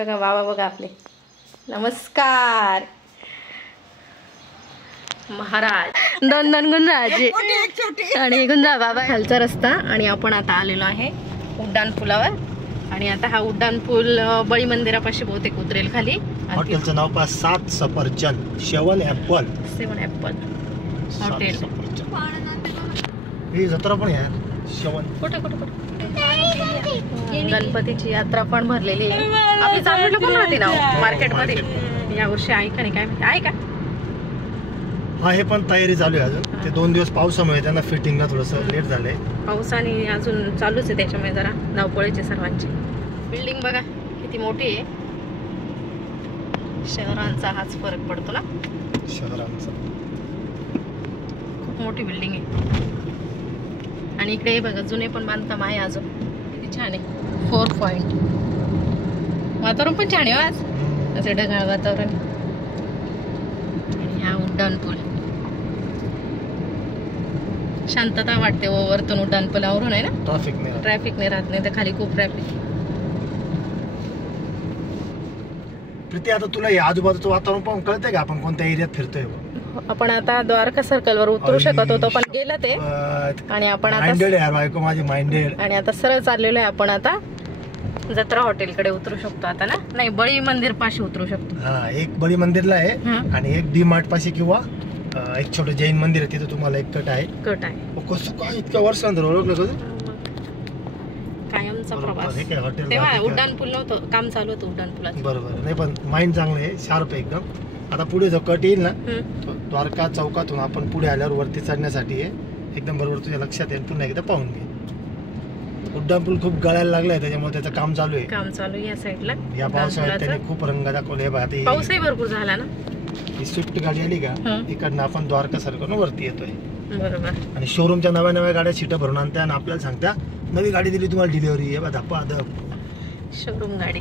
बघा बाबा बघा आपले नमस्कार महाराज दोन दोन गुंजाचे आणि गुंजा बाबा खालचा रस्ता आणि आपण आता आलेलो आहे उड्डाण पुलावर आणि आता हा उड्डाण पूल बळी मंदिरापाशी बहुतेक उतरेल खाली. हॉटेलचं नाव पहा 7 सफरचंद 7 ॲपल हॉटेल. ही जत्रा पण यार 7 कुठे कुठे कुठे गणपतीची यात्रा पण भरलेली आहे. आपली चालू पण राहते ना मार्केटमध्ये या वर्षी आहे का नाही काय माहिती आहे का. हा हे पण तयारी चालू आहे अजून. ते 2 दिवस पावसामुळे त्यांना फिटिंगला थोडंसं लेट झालंय. पाऊस आणि अजून चालूच आहे त्याच्यामुळे जरा धावपळीचे सर्वांची. बिल्डिंग बघा किती मोठी आहे. शहरांचा हाच फरक पडतो ना. शहरांचा खूप मोठी बिल्डिंग आहे आणि इकडे हे बघा जुने पण बांधकाम आहे अजून. किती छान आहे. 4 पॉइंट वातावरण पण छान आहे आज असं ढगाळ वातावरण. आणि हा उड्डाण पूल शांतता वाटते वरतून उड्डाण पुलावरून आहे ना. ट्रॅफिक नाही राहत नाही तर खाली खूप ट्रॅफिक. प्रीती आता तुला या आजूबाजूचं वातावरण पाहून कळतंय का आपण कोणत्या एरियात फिरतोय. आपण आता द्वारका सर्कल वर उतरू शकत होतो पण गेलं ते आणि आपण आता माझी माइंडेड आणि आता सरळ चाललेलो आहे. आपण आता जत्रा हॉटेल कडे उतरू शकतो आता ना. नाही बळी मंदिर पाशी उतरू शकतो. हा एक बळी मंदिरला आहे आणि एक डी मार्ट पाशी किंवा एक छोटं जैन मंदिर आहे तिथे तुम्हाला एक कट आहे. कसं काय इतक्या वर्षानंतर ओळखलं कधी कायमचा प्रवास. तेव्हा उड्डाण पूल नव्हतं काम चालू होतं उड्डाण पुलाचं. बरोबर नाही पण माइंड चांगलं आहे शार्प आहे एकदम. आता पुढे जो कट येईल ना द्वारका चौकातून आपण पुढे आल्यावर वरती चढण्यासाठी आहे एकदम बरोबर तुझ्या लक्षात येईल. पुन्हा एकदा पाहून घे. उड्डाण पूल खूप गळायला लागलाय त्याच्यामुळे त्याचं काम चालू आहे या साईडला. या पावसाळ्यात त्याने खूप रंग दाखवले. पाऊसही भरपूर झाला ना. ही स्विफ्ट गाडी आली का इकडनं आपण द्वारका सर्कल वरती येतोय. बरोबर. आणि शोरूमच्या नव्या गाड्या सीटं भरून आणत्या आणि आपल्याला सांगत्या नवी गाडी दिली तुम्हाला डिलिव्हरी आहे. धप्पा शोरूम गाडी.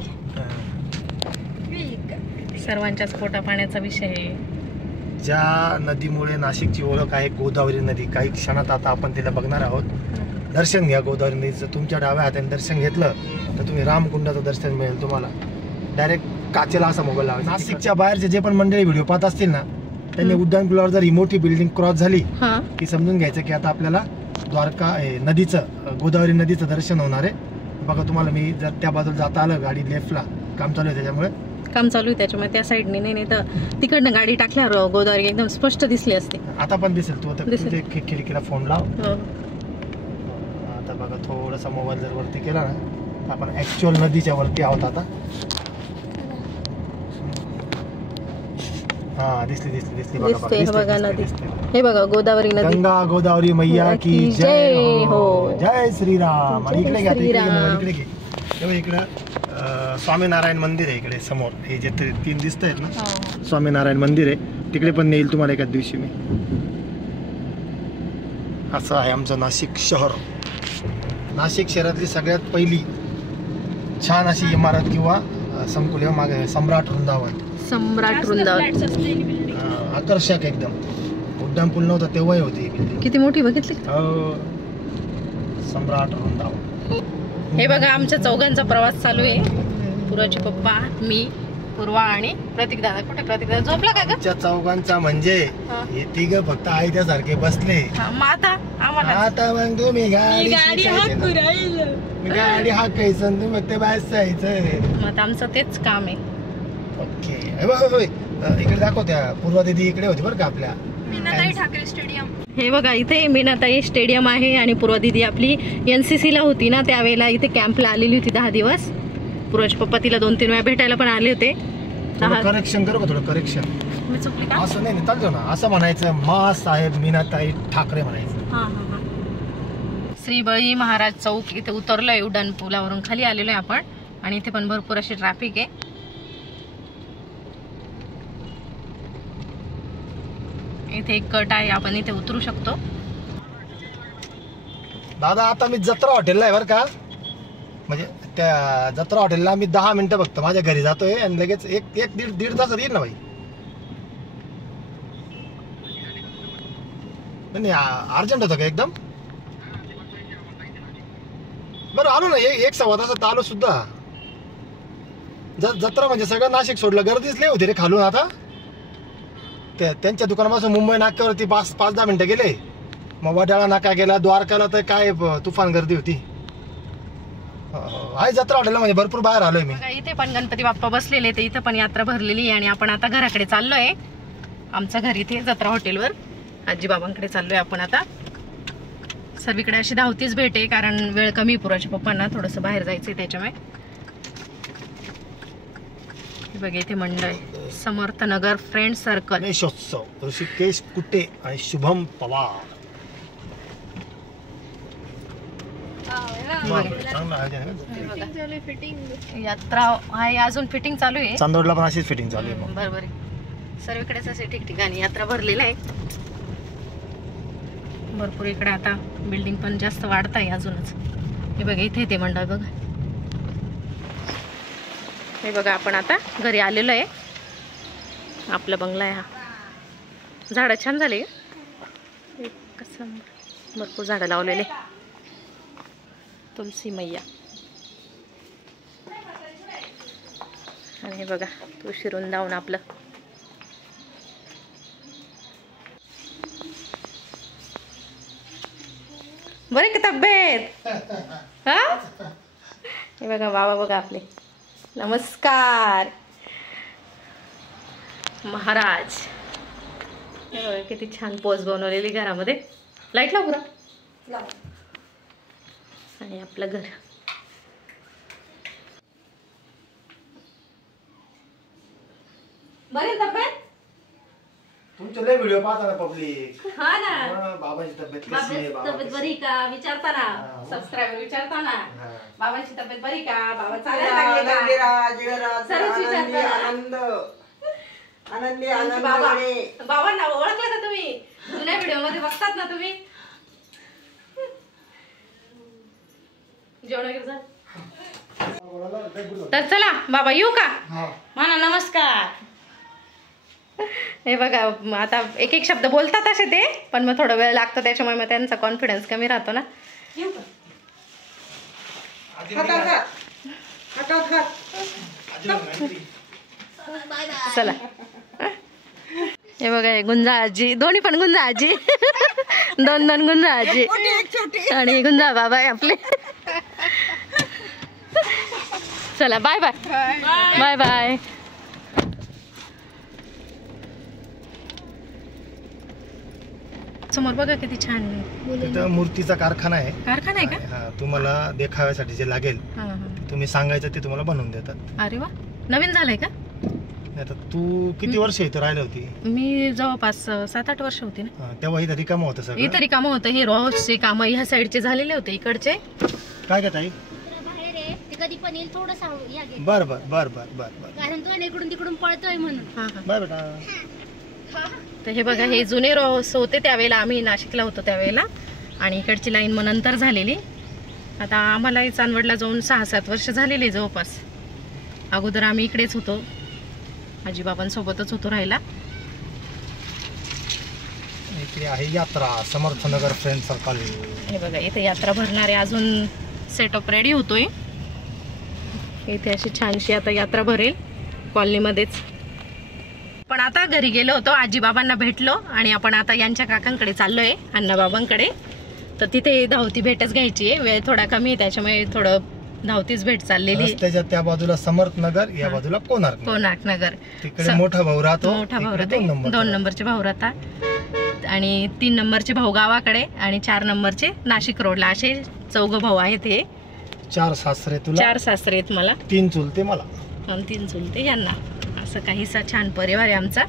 सर्वांच्याच पोटा पाण्याचा विषय आहे. ज्या नदीमुळे नाशिकची ओळख आहे गोदावरी नदी. काही क्षणात आता आपण तिला बघणार आहोत. दर्शन घ्या गोदावरी नदीचं. तुमच्या डाव्या हाताने दर्शन घेतलं तर तुम्ही रामकुंडाचं दर्शन मिळेल तुम्हाला. डायरेक्ट काचेला असा मोबाईल लावा. नाशिकच्या बाहेरचे जे पण मंडळी व्हिडिओ पाहत असतील ना त्यांनी उड्डाण पुलावर जर ही मोठी बिल्डिंग क्रॉस झाली की समजून घ्यायचं की आता आपल्याला द्वारका नदीचं गोदावरी नदीचं दर्शन होणार आहे. बघा तुम्हाला मी जर त्या बाजूला जाता आलं गाडी लेफ्टला काम चालू आहे त्याच्यामुळे त्याच्यामुळे त्या साईडने नाही तर तिकडनं गाडी टाकल्यावर गोदावरी एकदम स्पष्ट दिसली असते. आता पण दिसेल. तू आता खिडकीला फोन लाव. आता बघा थोडासा मोबाईल जर वरती केला ना आपण ऍक्च्युअल नदीच्या वरती आहोत आता. हा दिसली बघा नदी. हे बघा गोदावरी नदी. गंगा गोदावरी मैया की जय हो. जय श्रीराम. आणि इकडे घ्या इकडे स्वामीनारायण मंदिर आहे इकडे समोर. हे जे 3 दिसत आहेत ना स्वामीनारायण मंदिर आहे. तिकडे पण नेईल तुम्हाला एका दिवशी मी. असं आहे आमचं नाशिक शहर. नाशिक शहरातली सगळ्यात पहिली छान अशी इमारत किंवा संकुल मागे सम्राट वृंदावन. आकर्षक एकदम. उड्डाण पूल नव्हता तेव्हाही होती. किती मोठी बघितली. सम्राट वृंदावन. हे बघा आमच्या चौघांचा प्रवास चालू आहे. पूर्वाचे पप्पा मी पूर्वा आणि प्रतीक दादा. कुठे प्रतीक दादा झोपला का ग. चौघांचा म्हणजे हे तिघ फक्त आयत्यासारखे बसले. आता मग तुम्ही गाडी हाकायचं तुम्ही फक्त बसायचं. मग आमचं तेच काम आहे. ओके इकडे दाखव. त्या पूर्वा दिदी इकडे होती बरं का आपल्या मीनाताई ठाकरे स्टेडियम. हे बघा इथे मीनाताई स्टेडियम आहे आणि पूर्वा दिदी आपली NCC ला होती ना त्यावेळेला इथे कॅम्पला आलेली होती 10 दिवस. पूर्वाचे पप्पा तिला 2-3 वेळा भेटायला पण आले होते. करेक्शन करू का थोडं करेक्शन. मी चुकली का. असं नाही चालतो ना असं म्हणायचं मा साहेब मीनाताई ठाकरे म्हणायचं. श्री बळी महाराज चौक इथे उतरलोय. उड्डाण पुलावरून खाली आलेलो आहे आपण आणि इथे पण भरपूर अशी ट्रॅफिक आहे. इथे एक कट आहे आपण इथे उतरू शकतो. दादा आता मी जत्रा हॉटेलला आहे बरं का. म्हणजे त्या जत्रा हॉटेलला मी 10 मिनिटं बघतो माझ्या घरी जातोय आणि लगेच एक दीड तासात येईल ना भाई. नाही अर्जंट होतं का एकदम. बरं आलो ना 1-1.25 तासात आलो सुद्धा. जत्रा म्हणजे सगळं नाशिक सोडलं, गर्दीच लय होती रे खालून. आता त्यांच्या दुकानापासून मुंबई नाक्यावरती 5-10 मिनिटं गेले. मग वडाळा नाका गेला, द्वारकाला तर काय तुफान गर्दी होती. आहे जत्रा हॉटेलला म्हणजे भरपूर बाहेर आलोय मी. इथे पण गणपती बाप्पा बसलेले, ते इथं पण यात्रा भरलेली आणि आपण आता घराकडे चाललोय. आमचं घर इथे जत्रा हॉटेलवर आजीबाबांकडे चाललोय आपण आता. सर्वीकडे अशी धावतीच भेट आहे, कारण वेळ कमी पुराच्या पप्पांना थोडंसं बाहेर जायचंय त्याच्यामुळे. बघा इथे मंडळ समर्थ नगर फ्रेंड सर्कल, गणेशोत्सव, ऋषिकेश कुटे आणि शुभम पवार. यात्रा आहे, अजून फिटिंग चालू आहे. चांदोडला पण अशीच फिटिंग चालू आहे. बरोबर आहे, सर्वीकडेच असे ठिकठिकाणी यात्रा भरलेला आहे भरपूर. इकडे आता बिल्डिंग पण जास्त वाढत आहे अजूनच. हे बघा इथे ते मंडळ बघा. हे बघा आपण आता घरी आलेलो आहे. आपला बंगला आहे हा. झाडं छान झाले, कसं भरपूर झाडं लावलेले. तुलसी मैया आणि हे बघा तुळशी वृंदावन आपलं. बरे की तब्येत? हा हे बघा बाबा बघा आपले. नमस्कार महाराज. हे बघा किती छान पोज बनवलेली घरामध्ये. लाईट लाव पुरा. आणि आपलं घर. बरे तब्येत? तुमचे लय व्हिडिओ पाहता ना पब्लिक. हा ना. बाबांची तब्येत कशी आहे? तब्येत बरी का विचारता ना, सबस्क्रायबर विचारता ना. बाबांची तब्येत बरी का, बाबा चालायला लागले का, सर्वच विचारता. आनंदी बाबांना ओळखलं का तुम्ही? जुन्या व्हिडिओ मध्ये बघतात ना तुम्ही. जेवण वगैरे झालं? तर चला बाबा येऊ का? म्हणा नमस्कार. हे बघा आता एक एक शब्द बोलतात असे ते, पण मग थोडा वेळ लागतो त्याच्यामुळे मग त्यांचा कॉन्फिडन्स कमी राहतो ना. येऊ का? चला. हे बघा हे गुंजा आजी, दोन्ही पण गुंजा आजी. दोन गुंजा आजी आणि गुंजा बाबा आहे आपले. चला बाय बाय बाय बाय. समोर बघा किती छान तिथं मूर्तीचा कारखाना आहे. कारखाना आहे का? हा, तुम्हाला देखाव्यासाठी जे लागेल तुम्ही सांगायचं ते तुम्हाला बनवून देतात. अरे वा, नवीन झालंय का? आता तू किती वर्ष इथं राहिली होती? मी जवळपास 7-8 वर्ष होती ना. तेव्हा इथं रिकामं होतं सगळं. इथं रिकामं होतं. हे रोजचे काम ह्या साईडचे झालेले होते, इकडचे. काय का ताई? कधी पण येईल थोडं. बर बर बर बर बर बर. कारण तो इकडून तिकडून पळतोय म्हणून. बाय बेटा. तर हे बघा हे जुने रोज होते त्यावेळेला, आम्ही नाशिकला होतो त्यावेळेला. आणि इकडची लाईन मग नंतर झालेली. आता आम्हालाही चांदवडला जाऊन 6-7 वर्ष झालेली जवळपास. अगोदर आम्ही इकडेच होतो, आजीबाबांसोबतच होतो राहायला. इकडे आहे यात्रा समर्थ नगर फ्रेंड सर्कल. हे बघा इथे यात्रा भरणारे अजून सेटअप रेडी होतोय. इथे अशी छानशी आता यात्रा भरेल कॉलनीमध्येच. पण आता घरी गेलो होतो, आजीबाबांना भेटलो आणि आपण आता यांच्या काकांकडे चाललोय, अण्णाबाबांकडे. तर तिथे धावती भेटच घ्यायची आहे, वेळ थोडा कमी आहे त्याच्यामुळे थोडं धावतीच भेट चाललेली. त्याच्या त्या बाजूला समर्थ नगर, या बाजूला कोणार्क नगर. तिकडे मोठा भाऊ राहतो. मोठा भाऊ राहतो, 2 नंबरचे भाऊ राहतात आणि 3 नंबरचे भाऊ गावाकडे आणि 4 नंबरचे नाशिक रोडला. असे 4 भाऊ आहेत. हे 4 सासरे तुला? 4 सासरे आहेत मला, 3 चुलते मला आणि 3 चुलते यांना. असं काहीसा छान परिवार आहे आमचा.